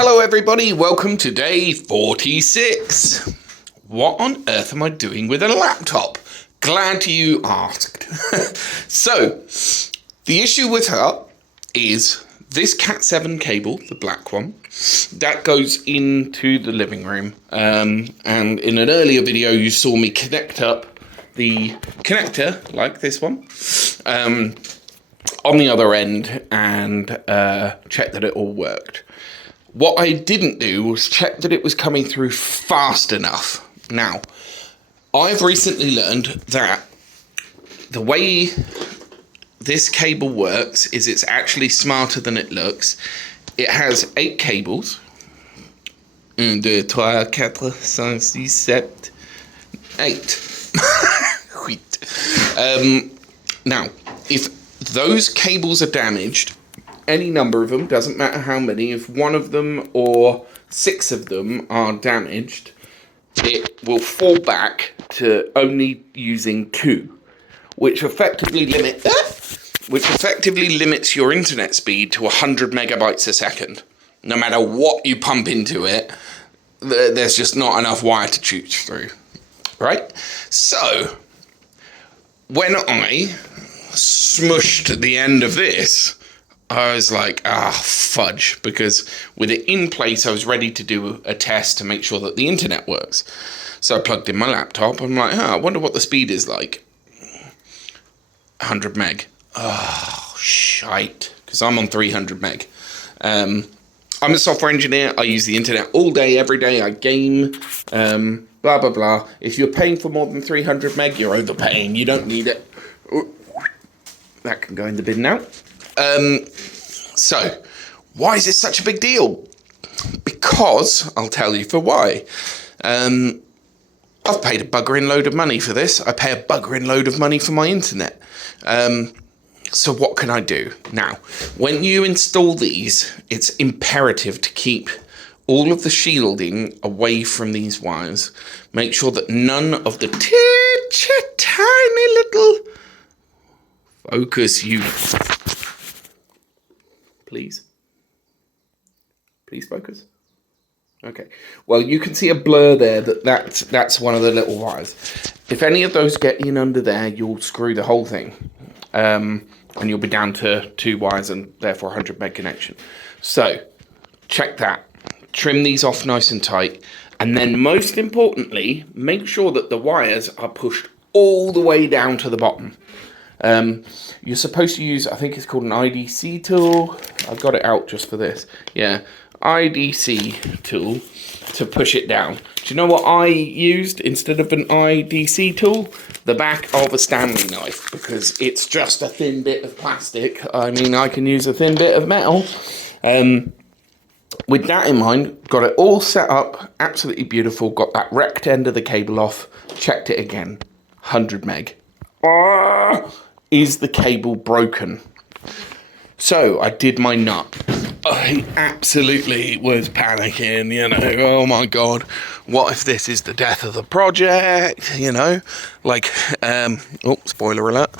Hello everybody, welcome to day 46. What on earth am I doing with a laptop? Glad you asked. So, the issue with her is this CAT7 cable, the black one, that goes into the living room. And in an earlier video you saw me connect up the connector, like this one, on the other end and check that it all worked. What I didn't do was check that it was coming through fast enough. Now, I've recently learned that the way this cable works is it's actually smarter than it looks. It has 8 cables. 1, 2, 3, 4, 5, 6, 7, 8. Now, if those cables are damaged, any number of them, doesn't matter how many, if one of them or 6 of them are damaged, it will fall back to only using 2, which effectively limits your internet speed to 100 megabytes a second. No matter what you pump into it, there's just not enough wire to shoot through, right? So, when I smushed the end of this, I was like, fudge, because with it in place, I was ready to do a test to make sure that the internet works. So I plugged in my laptop. I'm like, I wonder what the speed is like. 100 meg. Oh, shite, because I'm on 300 meg. I'm a software engineer. I use the internet all day, every day. I game, blah, blah, blah. If you're paying for more than 300 meg, you're overpaying. You don't need it. That can go in the bin now. So, why is this such a big deal? Because, I'll tell you for why. I've paid a buggering load of money for this. I pay a buggering load of money for my internet. So what can I do? Now, when you install these, it's imperative to keep all of the shielding away from these wires. Make sure that none of the tiny little... Focus, you... Please focus. Okay. Well, you can see a blur there. That's one of the little wires. If any of those get in under there, you'll screw the whole thing, and you'll be down to 2 wires and therefore 100 meg connection. So check that. Trim these off nice and tight, and then most importantly, make sure that the wires are pushed all the way down to the bottom. You're supposed to use, I think it's called an IDC tool. I've got it out just for this. Yeah, IDC tool to push it down. Do you know what I used instead of an IDC tool? The back of a Stanley knife, because it's just a thin bit of plastic. I mean, I can use a thin bit of metal. With that in mind, got it all set up, absolutely beautiful. Got that wrecked end of the cable off, checked it again, 100 meg. Is the cable broken? So I did my nut. I absolutely was panicking, oh my God, what if this is the death of the project, spoiler alert,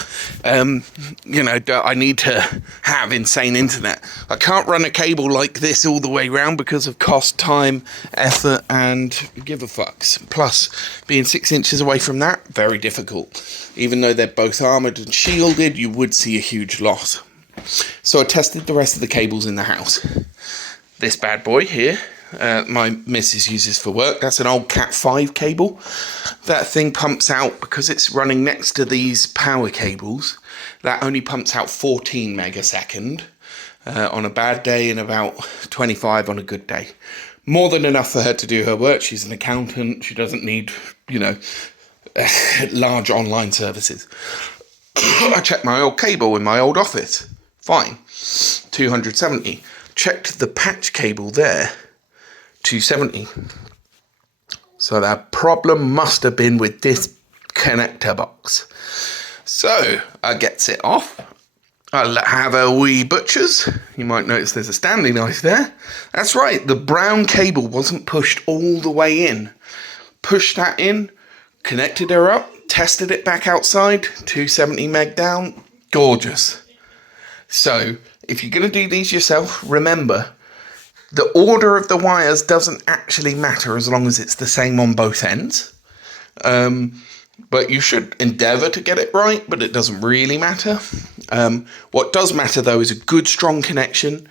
I need to have insane internet. I can't run a cable like this all the way around because of cost, time, effort, and give a fucks. Plus, being 6 inches away from that, very difficult. Even though they're both armoured and shielded, you would see a huge loss. So I tested the rest of the cables in the house. This bad boy here, my missus uses for work. That's an old CAT5 cable. That thing pumps out, because it's running next to these power cables, that only pumps out 14 meg a second on a bad day and about 25 on a good day. More than enough for her to do her work. She's an accountant. She doesn't need, large online services. I checked my old cable in my old office. Fine, 270. Checked the patch cable there, 270. So that problem must have been with this connector box. So I gets it off. I'll have a wee butchers. You might notice there's a Stanley knife there. That's right, the brown cable wasn't pushed all the way in. Pushed that in, connected her up, tested it back outside, 270 meg down, gorgeous. So, if you're going to do these yourself, remember, The order of the wires doesn't actually matter as long as it's the same on both ends. But you should endeavour to get it right, but it doesn't really matter. What does matter though is a good strong connection,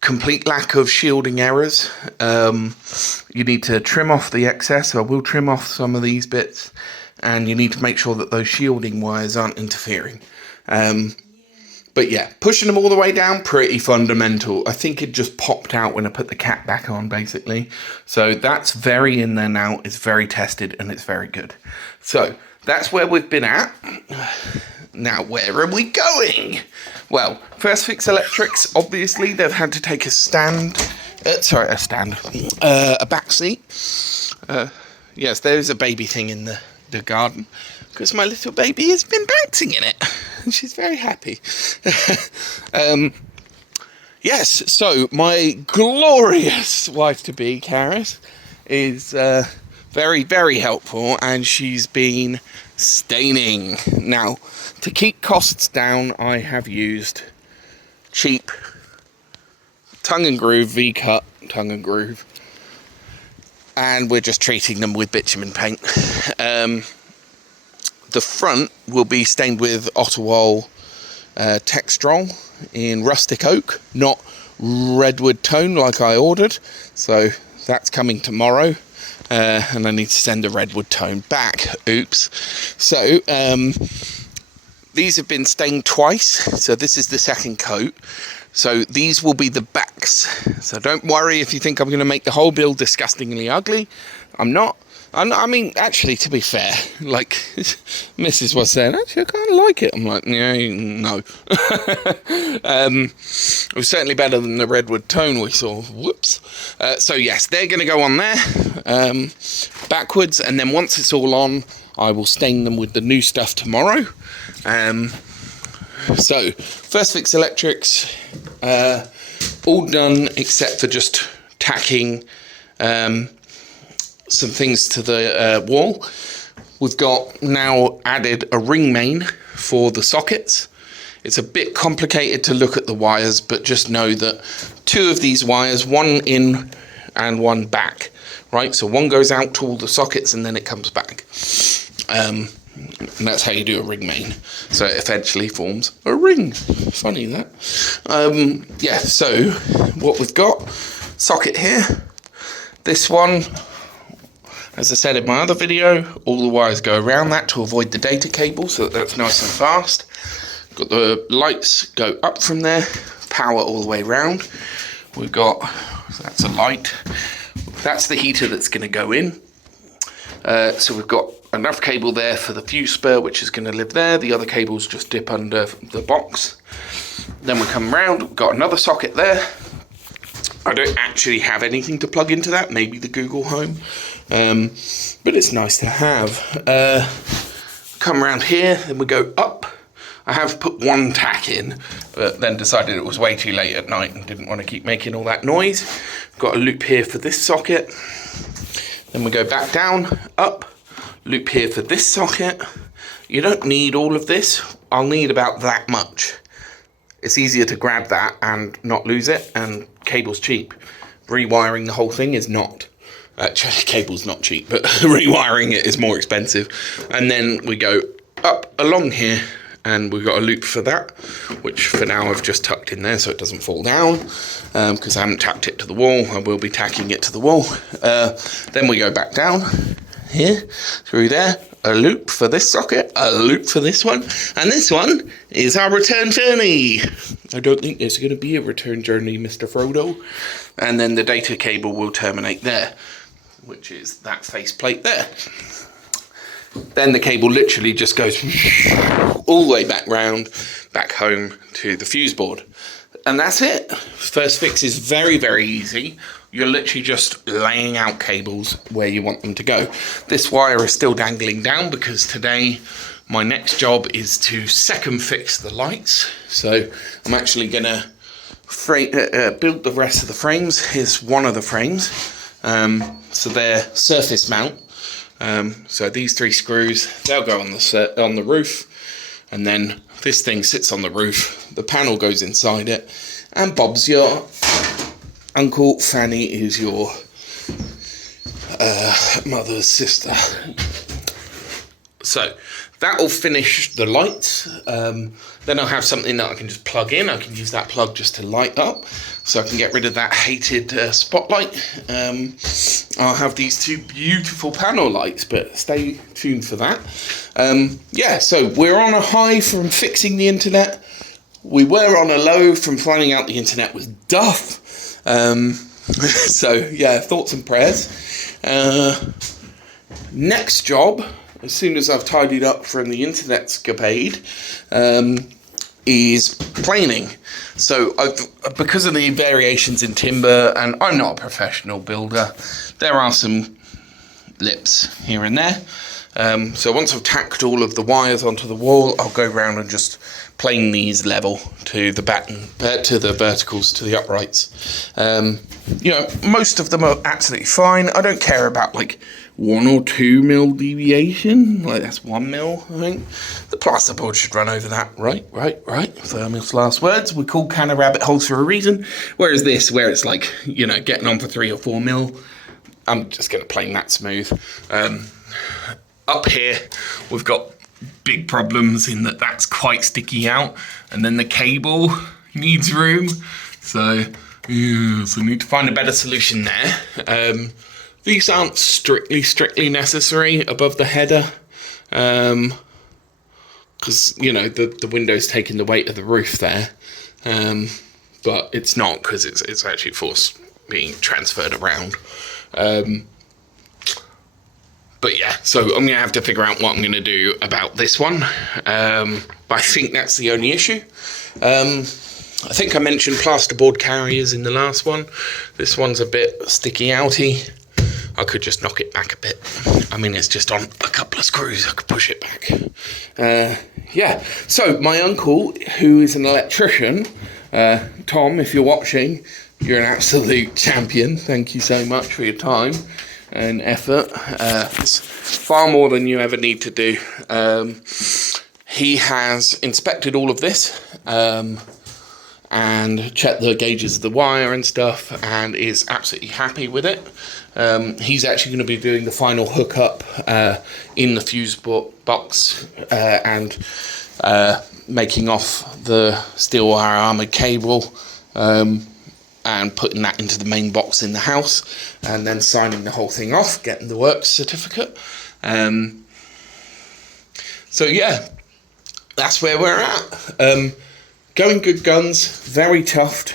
complete lack of shielding errors. You need to trim off the excess, so I will trim off some of these bits, and you need to make sure that those shielding wires aren't interfering. But yeah, pushing them all the way down, pretty fundamental. I think it just popped out when I put the CAT back on, basically. So that's very in there now, it's very tested, and it's very good. So that's where we've been at. Now, where are we going? Well, First Fix Electrics, obviously, they've had to take a back seat. Yes, there's a baby thing in the garden, because my little baby has been bouncing in it, and she's very happy. Yes, so my glorious wife-to-be, Karis, is very, very helpful, and she's been staining. Now, to keep costs down, I have used cheap tongue and groove, V-cut tongue and groove, and we're just treating them with bitumen paint. The front will be stained with Ottawa Textrol in rustic oak, not redwood tone like I ordered, so that's coming tomorrow. And I need to send the redwood tone back. Oops. So these have been stained twice, so this is the second coat. So these will be the backs. So don't worry if you think I'm going to make the whole build disgustingly ugly. I'm not. I mean, actually, to be fair, like Mrs. was saying, actually, I kind of like it. I'm like, yeah, no. It was certainly better than the redwood tone we saw. Whoops. So yes, they're going to go on there backwards, and then once it's all on, I will stain them with the new stuff tomorrow. So First Fix Electrics, all done except for just tacking some things to the wall. We've got now added a ring main for the sockets. It's a bit complicated to look at the wires, but just know that two of these wires, one in and one back, right? So one goes out to all the sockets and then it comes back. And that's how you do a ring main. So it eventually forms a ring. Funny that. Yeah, so what we've got, socket here. This one, as I said in my other video, all the wires go around that to avoid the data cable, so that's nice and fast. Got the lights go up from there, power all the way around. We've got, that's a light. That's the heater that's going to go in. So we've got enough cable there for the fuse spur, which is going to live there. The other cables just dip under the box. Then we come around, we've got another socket there. I don't actually have anything to plug into that, maybe the Google Home, but it's nice to have. Come around here, then we go up. I have put one tack in, but then decided it was way too late at night and didn't want to keep making all that noise. Got a loop here for this socket. Then we go back down, up, loop here for this socket. You don't need all of this. I'll need about that much. It's easier to grab that and not lose it, and cable's cheap. Rewiring the whole thing is not. Actually, cable's not cheap, but rewiring it is more expensive. And then we go up along here, and we've got a loop for that, which for now I've just tucked in there so it doesn't fall down, because I haven't tacked it to the wall. I will be tacking it to the wall. Then we go back down here, through there, a loop for this socket, a loop for this one, and this one is our return journey. I don't think there's going to be a return journey, Mr. Frodo. And then the data cable will terminate there, which is that faceplate there. Then the cable literally just goes all the way back round, back home to the fuse board. And that's it. First Fix is very, very easy. You're literally just laying out cables where you want them to go. This wire is still dangling down because today my next job is to second fix the lights. So I'm actually going to build the rest of the frames. Here's one of the frames. So they're surface mount. So these three screws, they'll go on the roof, and then this thing sits on the roof. The panel goes inside it, and Bob's your uncle, Fanny is your mother's sister. So that'll finish the lights. Then I'll have something that I can just plug in. I can use that plug just to light up, so I can get rid of that hated spotlight. I'll have these two beautiful panel lights, but stay tuned for that. Yeah, so we're on a high from fixing the internet. We were on a low from finding out the internet was duff. So yeah, thoughts and prayers. Next job, as soon as I've tidied up from the internet scapade, is planing. So because of the variations in timber, and I'm not a professional builder, there are some lips here and there. So once I've tacked all of the wires onto the wall, I'll go around and just plane these level to the to the verticals, to the uprights. You know, most of them are absolutely fine. I don't care about like 1 or 2 mil deviation. Like that's 1 mil, I think. The plasterboard should run over that. Right. Famous last words. We call can of rabbit holes for a reason. Whereas this, where it's like, you know, getting on for 3 or 4 mil, I'm just going to plane that smooth. Up here, we've got big problems in that that's quite sticky out, and then the cable needs room. So need to find a better solution there. These aren't strictly necessary above the header, because you know the window's taking the weight of the roof there, but it's not, because it's actually force being transferred around. But yeah, so I'm going to have to figure out what I'm going to do about this one. But I think that's the only issue. I think I mentioned plasterboard carriers in the last one. This one's a bit sticky outy. I could just knock it back a bit. I mean, it's just on a couple of screws. I could push it back. Yeah, so my uncle, who is an electrician, Tom, if you're watching, you're an absolute champion. Thank you so much for your time and effort. It's far more than you ever need to do. He has inspected all of this and checked the gauges of the wire and stuff, and is absolutely happy with it. He's actually going to be doing the final hookup in the fuse box and making off the steel wire armoured cable, and putting that into the main box in the house, and then signing the whole thing off, getting the works certificate. So yeah, that's where we're at. Going good guns, very toughed.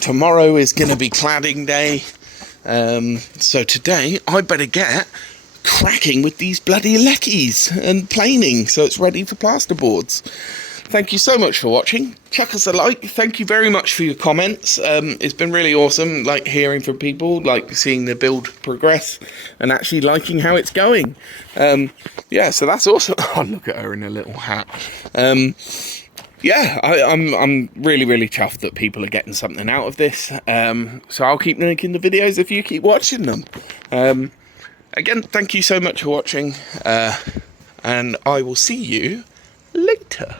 Tomorrow is going to be cladding day. So today I better get cracking with these bloody leckies and planing, so it's ready for plasterboards. Thank you so much for watching. Chuck us a like. Thank you very much for your comments. It's been really awesome, like hearing from people, like seeing the build progress and actually liking how it's going. Yeah, so that's awesome. Oh, look at her in a little hat. Yeah, I'm really chuffed that people are getting something out of this. So I'll keep making the videos if you keep watching them. Again, thank you so much for watching, and I will see you later.